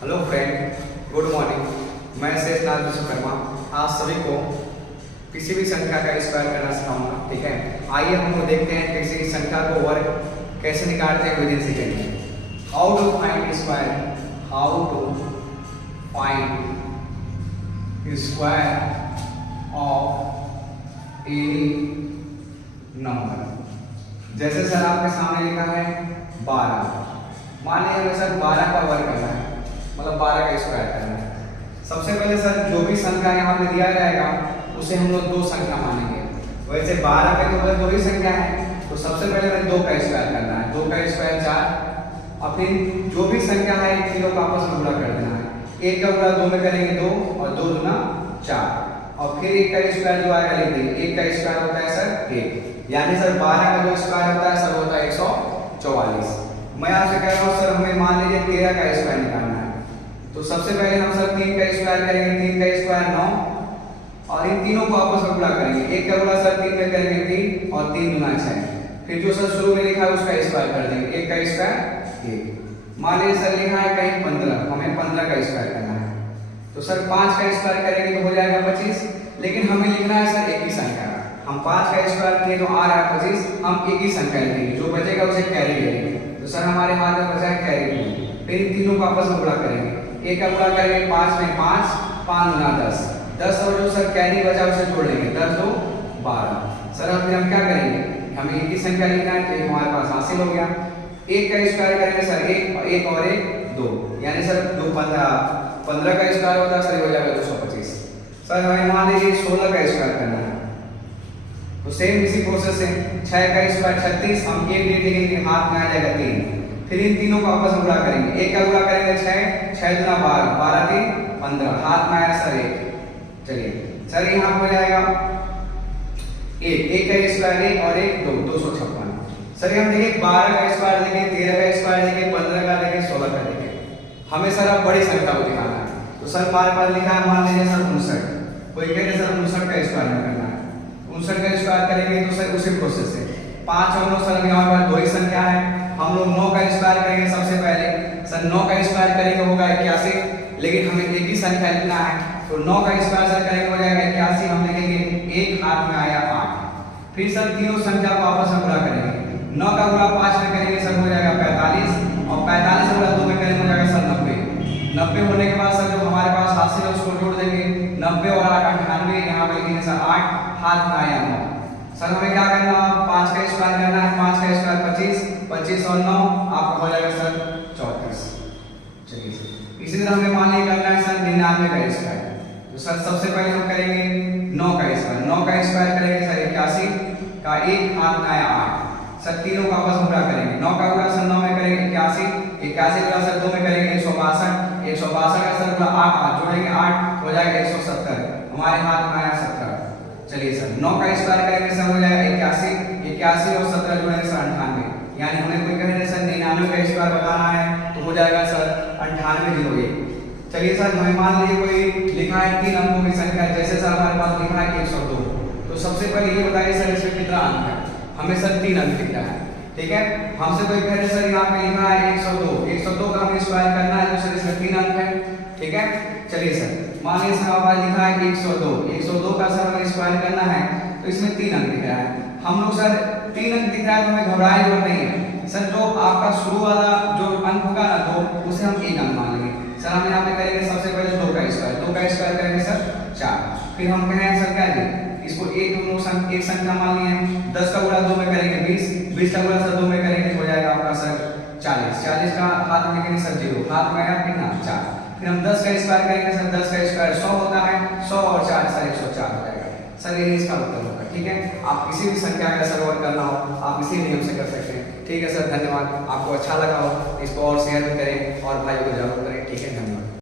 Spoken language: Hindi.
Hello friend, good morning. मैं शेषनाथ विश्वकर्मा आज सभी को किसी भी संख्या का स्क्वायर करना सिखाऊंगा। ठीक है, आइए हम लोग देखते हैं किसी संख्या को वर्ग कैसे निकालते हैं within second. How to find square, how to find square of any number. जैसे सर आपके सामने लिखा है 12। मान लीजिए सर 12 का वर्ग करना है, मतलब 12 का स्क्वायर करना है। सबसे पहले सर जो भी संख्या यहाँ पे दिया जाएगा उसे हम लोग दो संख्या मानेंगे। वैसे 12 पे तो दो ही संख्या है, तो सबसे पहले हमें 2 का स्क्वायर करना है। 2 का स्क्वायर 4, और फिर जो भी संख्या है इन तीनों को आपस में गुणा कर देना है। 1 का गुणा 2 में करेंगे 2 और 2 दूना 4, और फिर 1 का स्क्वायर जो आएगा लिख देंगे। 1 का स्क्वायर होता है सर 1, यानी सर 12 का जो स्क्वायर होता है सर होता है 144। मैं आपसे कह रहा हूँ सर हमें मान लीजिए 13 का स्क्वायर निकालना है, तो सबसे पहले हम सर 3 का स्क्वायर करेंगे। 3 का स्क्वायर 9, और इन तीनों को आपस में गुणा करेंगे। 1 का गुणा सर 3 में करेंगे 3 और 3 दूना 6, फिर जो सर शुरू में लिखा है उसका स्क्वायर कर देंगे। 1 का स्क्वायर 1। मान लीजिए सर लिखा है कहीं 15, हमें 15 का स्क्वायर करना है, तो सर 5 का स्क्वायर करेंगे तो हो जाएगा 25, लेकिन हमें लिखना है सर एक ही संख्या। हम 5 का स्क्वायर किए तो आ रहा है 25, हम एक ही संख्या लिखेंगे, जो बचेगा उसे कैरी करेंगे। तो सर हमारे हाथ में बचा है कैरी। फिर इन तीनों को आपस में गुणा करेंगे। 1 का गुणा करेंगे 5 में 5, 5 गुना 10, 10 और जो सर कैरी बचा उसे जोड़ लेंगे। 10 2 12। सर अब फिर हम क्या करेंगे, हमें एक ही संख्या लिखना है, तो हमारे पास हासिल हो गया। 1 का स्क्वायर करेंगे सर 1 और 1 2, यानी सर 15 का स्क्वायर होता है सर हो जाएगा 225। सर हमें मान लीजिए 16 का स्क्वायर करना है, तो सेम इसी प्रोसेस से 6 का स्क्वायर 36, हम एक डेट लिखेंगे, हाथ में आ जाएगा 3। फिर इन तीनों को आपस में गुणा करेंगे। 1 का गुणा करेंगे 6, 6 दूना 12, 12 3 15, हाथ में आया सर 1। चलिए सर यहाँ हो जाएगा 1 का स्क्वायर 1 और 1 2, 256। सर हम देखिए 12 का स्क्वायर देखें, 13 का स्क्वायर देखें, 15 का देखें, 16 का देखें। हमें सर अब बड़ी संख्या को दिखाना है, तो सर हमारे पास लिखा है मान लीजिए सर 59। कोई कह रहे सर 59 का स्क्वायर में करना है, 59 का स्क्वायर करेंगे तो सर उसी प्रोसेस से 5 और 9 सर यहाँ पर दो ही संख्या है। हम लोग 9 का स्क्वायर करेंगे। सबसे पहले सर 9 का स्क्वायर करेंगे होगा 81, लेकिन हमें एक ही संख्या लिखना है, तो 9 का स्क्वायर सर करेंगे हो जाएगा 81, हम लिखेंगे 1, हाथ में आया 8। फिर सर तीनों संख्या को आपस में गुणा करेंगे। 9 का गुणा 5 में करेंगे सर हो जाएगा 45, और 45 गुणा 2 में करेंगे हो जाएगा सर 90। 90 होने के बाद सर जो हमारे पास हासिल है उसको जोड़ देंगे। 90 और 8 98, यहाँ पे लिखेंगे सर 8, हाथ में आया 9। सर हमें क्या करना है, 5 का स्क्वायर करना है। 5 का स्क्वायर 25, 25 और 9 आपका हो जाएगा सर 34। चलिए सर इसी तरह हमें मान लीजिए करना है सर 99 का स्क्वायर, तो सर सबसे पहले हम करेंगे 9 का स्क्वायर। 9 का स्क्वायर करेंगे सर 81 का 1, हाथ में आया 8। सर तीनों का आपस में गुणा करेंगे। 9 का गुणा सर 9 में करेंगे 81, 81 गुणा सर 2 में करेंगे 162, 162 का सर गुणा 8 जोड़ेंगे 8 हो जाएगा 170, हमारे हाथ में आया 17। चलिए सर 9 का स्क्वायर करेंगे सर हो जाएगा 81, 81 और 17 जोड़ेंगे सर 98, यानी हमें कोई कहे सर 99 का स्क्वायर बताना है, तो हो जाएगा सर 98 0 1। चलिए सर हमें मान लीजिए कोई लिखा है 3 अंकों की संख्या, जैसे सर हमारे पास लिखा है 102, तो सबसे पहले ये बताइए सर इसमें कितना अंक है। हमें सर 3 अंक लिखना है। ठीक है, हमसे कोई कह रहे सर यहाँ पे लिखा है 102, 102 का हमें स्क्वायर करना है, तो सर इसमें 3 अंक है। ठीक है, चलिए सर मान लीजिए सर हमारे लिखा है 102, 102 का सर हमें स्क्वायर करना है, तो इसमें 3 अंक दिख रहा है। हम लोग सर 3 अंक दिख रहा है तो हमें घबराए जरूरत नहीं है सर, जो आपका शुरू वाला जो अंक होगा ना 2, उसे हम 1 अंक मान लेंगे। सर हम यहाँ पे करेंगे सबसे पहले 2 का स्क्वायर। 2 का स्क्वायर करेंगे सर 4, फिर हम कहें सर क्या जी इसको एक संख्या मान लिए हैं। 10 का गुणा 2 में करेंगे 20, 20 का गुणा सर 2 में करेंगे हो जाएगा आपका सर 40, 40 का हाथ में लिखेंगे सर 0, हाथ में आया कितना 4। फिर हम 10 का स्क्वायर करेंगे सर, 10 का स्क्वायर 100 होता है, 100 और 4 सर 104 हो जाएगा। सर ये इसका उत्तर होगा। ठीक है, आप किसी भी संख्या का सर वर्क करना हो आप इसी नियम से कर सकते हैं। ठीक है सर, धन्यवाद। आपको अच्छा लगा हो इसको और शेयर भी करें और भाई को जागरूक करें। ठीक है, धन्यवाद।